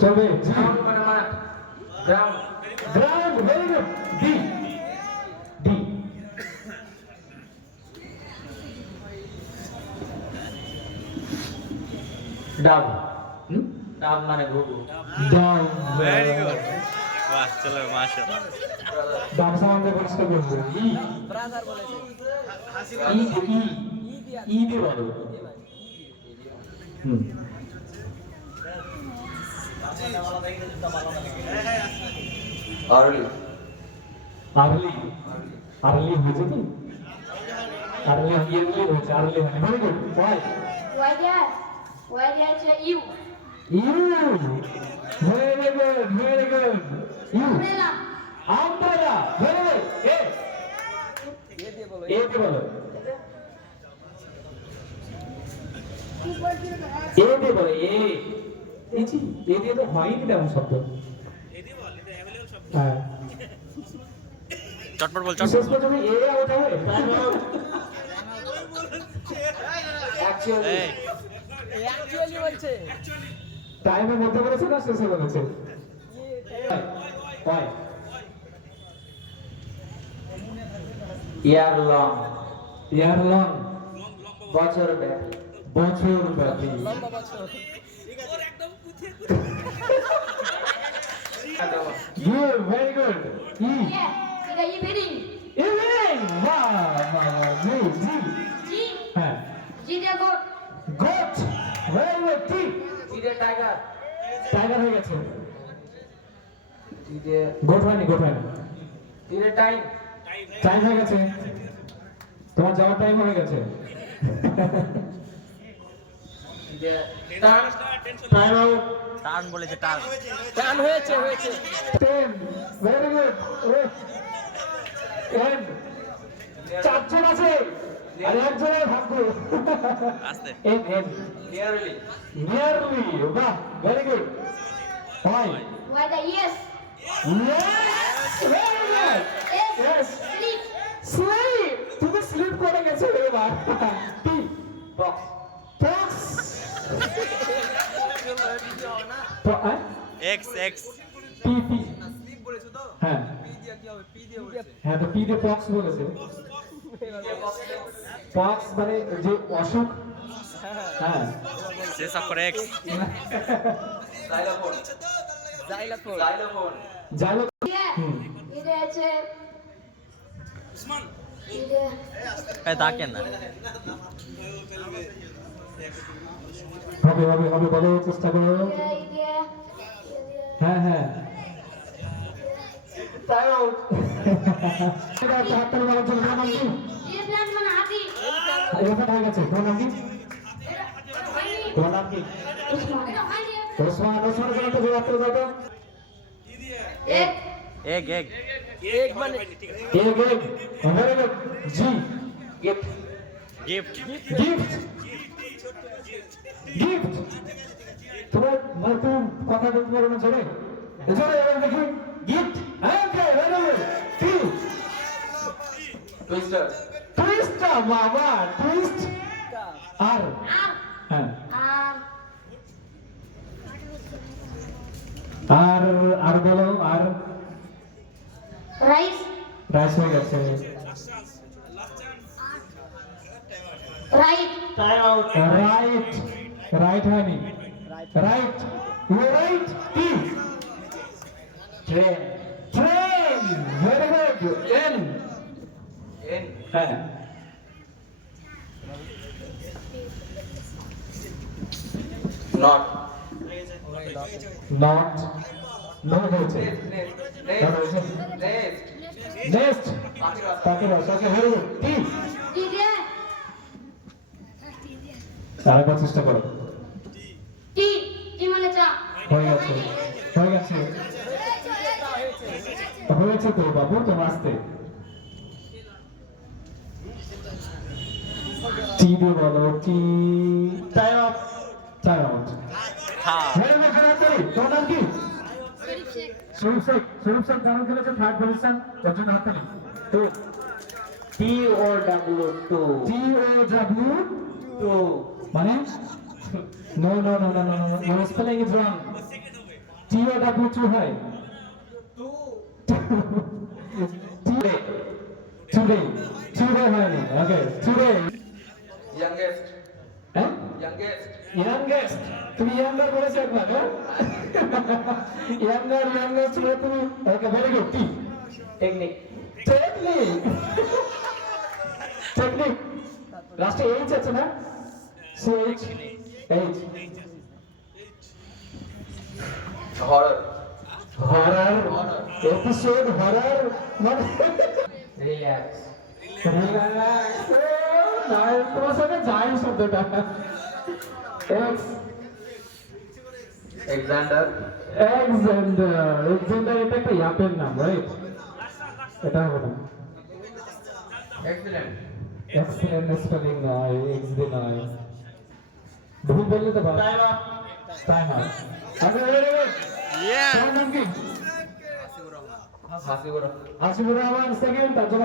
চলবে। গ্রাউন্ড মানে মাঠ ground ground very good D D ডাব। হুম? ডাব মানে ঘুঘু। ডাউন ভেরি গুড বাহ চলো মাশাআল্লাহ। ডান সামনে পরিষ্কার করবে ই। ব্রাদার বলেছে ই ই ই দিয়ে বলো। হুম। আর্লি আর্লি আর্লি হয়েছে কি আর্লি ইয়ারলি হয়েছে আর্লি হয়নি very good Y Why there? Why there's a U? U very good very good U Umbrella. Umbrella very good A A দিয়ে বলো এ দিয়ে বলো এ দিয়ে বলো এ এই যে এ দিয়ে তো হয়নি তেমন শব্দ। হ্যাঁ। চটপট বল শেষ চটপট পর্যন্ত এ আউট হবে। অ্যাকচুয়ালি এই। অ্যাকচুয়ালি বলছে। টাইমের মধ্যে বলেছে না শেষে বলেছে? Y year long year long বছর ব্যাপী। বছর ব্যাপী। লম্বা বছর। Good very good E Yeah. Evening. বাহ বাহ জি জি G. হ্যাঁ G the goat. Good very good T চিড়ে টাইগার টাইগার হয়ে গেছে। চিড়ে গোট হয়নি গোট হয়নি। চিড়ে টাইম টাইম হয়ে গেছে। তোমার যাওয়ার টাইম হয়ে গেছে। টান টাইম আউট টার্ন বলেছে টার্ন টান হয়েছে হয়েছে। টেন ভেরি গুড টেন চারজন আছে আর একজনের ভাগ্য। আস্তে। এন এন নিয়ারলি নিয়ারলি বাহ very good fine Why the yes? Yes X X P P হ্যাঁ হ্যাঁ তো পি দিয়ে পক্স বলেছে পক্স মানে যে অসুখ হ্যাঁ শেষ অক্ষর এক্স জাইলোফোন জাইলাফোন জাইলোফোন যাই হোক Yeah. Hmm It is a. It is. এই ডাকেন না হবে হবে হবে বলো চেষ্টা করো. হ্যাঁ হ্যাঁ টাইম আউট হাততালি মারার জন্য তোমার নাম কি Elephant মানে হাতি। এরকম হয়ে গেছে তোমার নাম কি এটা হয়নি। তোমার নাম কি এটা হয়নি। ওসমান ওসমান জন্য তো জবাব করে দাও এক। এগ এগ এগ মানে এক এক very good G gift gift gift gift তোমার মানে তুমি কথা বলতে পারো না জোরে জোরে এবার দেখি gift okay very good T twister twist বাবা টুইস্ট আর আর। হ্যাঁ আর। আর আর বলো আর রাইস রাইস হয়ে গেছে right time out right right হয়নি right right T train train very good N N হ্যাঁ নট নট নো হয়েছে নেক্সট তাকে রস ভেরি গুড টি ঠিক আছে আরেকবার চেষ্টা করো টি টি মানে চা হয়ে গেছে হয়ে গেছে হয়েছে তো বাবু তোমার আসতে টি দিয়ে বলো T time up time out হ্যাঁ ভেরি গুড হাততালি নাম কি শরীফ শেখ শরীফ শেখ কেমন খেলেছে থার্ড পজিশন তার জন্য হাততালি তো T O W to T O W to মানে no no no no no no spelling is wrong T O to হয়। টুডে টুডে টুডে হয়নি। Okay today Youngest. হ্যাঁ Youngest. ইয়াঙ্গেস্ট তুমি ইয়াঙ্গার বলেছ একবার হ্যাঁ? ইয়াঙ্গার ইয়াঙ্গার ছিল তুমি okay very good T Technique. Technique technique লাস্টে এইচ আছে না? C H H Horror. Horror? Episode horror? মানে Relax. রিল্যাক্স নাই তোমার সাথে যায় শব্দটা। X Alexander. এক্সেন্ডার এক্সেন্ডার এটা একটা ইয়াপের নাম রাইট এটা হবে না। Excellent. এক্সেলেন্ট স্পেলিং নয় এক্স দি নয়। ভুল বললে তো বাবা টাইম আপ টাইম আপ আগে রেডি রেডি Yeah. তোমার নাম কি Hasibur. হাসিবুর রহমান সেকেন্ড তার জন্য